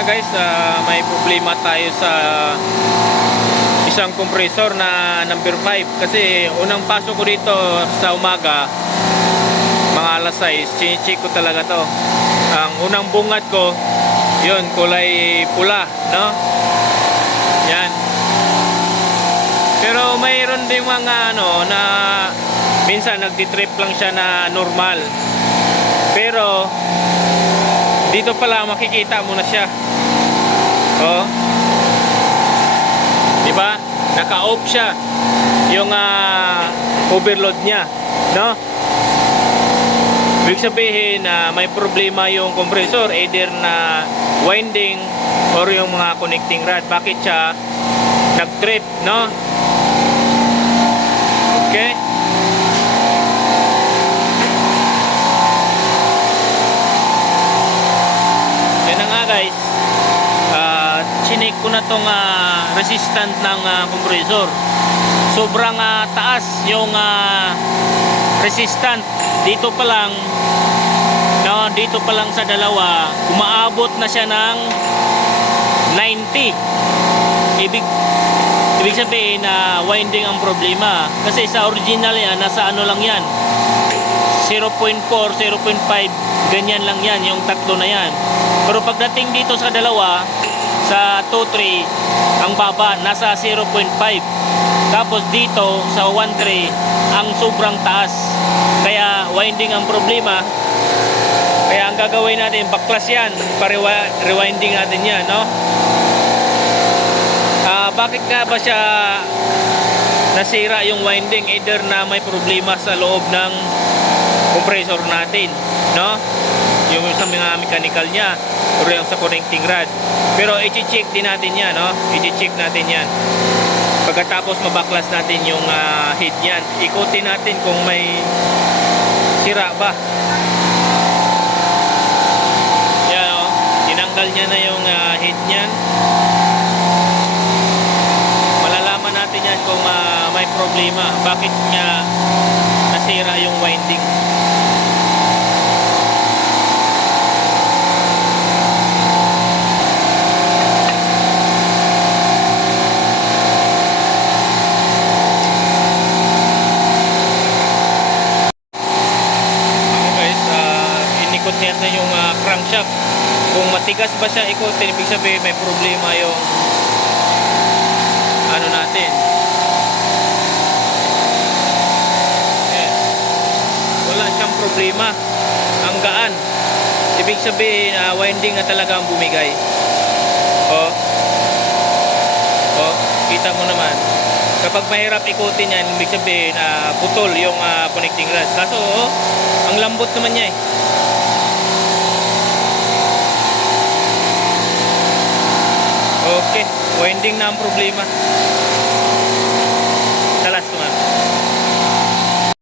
na guys, ah, may problema tayo sa isang compressor na number 5 kasi unang pasok ko dito sa umaga mga alas 6, chine-check ko talaga to. Ang unang bungad ko, yun, kulay pula, no? Yan. Pero mayroon din mga ano na minsan nagtitrip lang siya na normal. Pero dito pala makikita mo na siya. Oh. 'Di ba? Naka-off siya yung ah, overload niya, no? Ibig sabihin na may problema yung compressor either na winding or yung mga connecting rod. Bakit siya nag-trip, no? Okay? Yan na nga guys. Ah, chinik ko na tong ah, resistant ng ah, compressor. Sobrang ah, taas yung ah, resistant. Dito pa lang no, dito pa lang sa dalawa, umaabot na siya ng 90. Ibig ibig sabihin na winding ang problema. Kasi sa original yan, nasa ano lang yan. 0.4, 0.5, ganyan lang yan, yung tatlo na yan. Pero pagdating dito sa dalawa, sa 2.3, ang baba, nasa 0.5. Tapos dito, sa 1.3, ang sobrang taas. Kaya winding ang problema. Kaya ang gagawin natin, baklas yan, pa-rewinding natin yan, no? Ah, bakit nga ba siya nasira yung winding either na may problema sa loob ng compressor natin, no? Yung sa mga mechanical niya or yung sa connecting rod. Pero i-check din natin yan, no? I-check natin yan. Pagkatapos mabaklas natin yung ah, head niyan, ikutin natin kung may sira ba. Yan, oh. Tinanggal niya na yung ah, head niyan. Malalaman natin yan kung ah, may problema. Bakit niya nasira yung winding. Okay guys, ah, inikot niya na yung ah, crankshaft. Kung matigas ba siya ikutin, ibig sabihin may problema yung ano natin. Ayan. Wala siyang problema. Ang gaan. Ibig sabihin, ah, winding na talaga ang bumigay. Oh. Oh, kita mo naman. Kapag mahirap ikutin yan, ibig sabihin, ah, putol yung ah, connecting rod. Kaso, oh, ang lambot naman niya eh. Okay, winding na ang problema. Talas ko nga.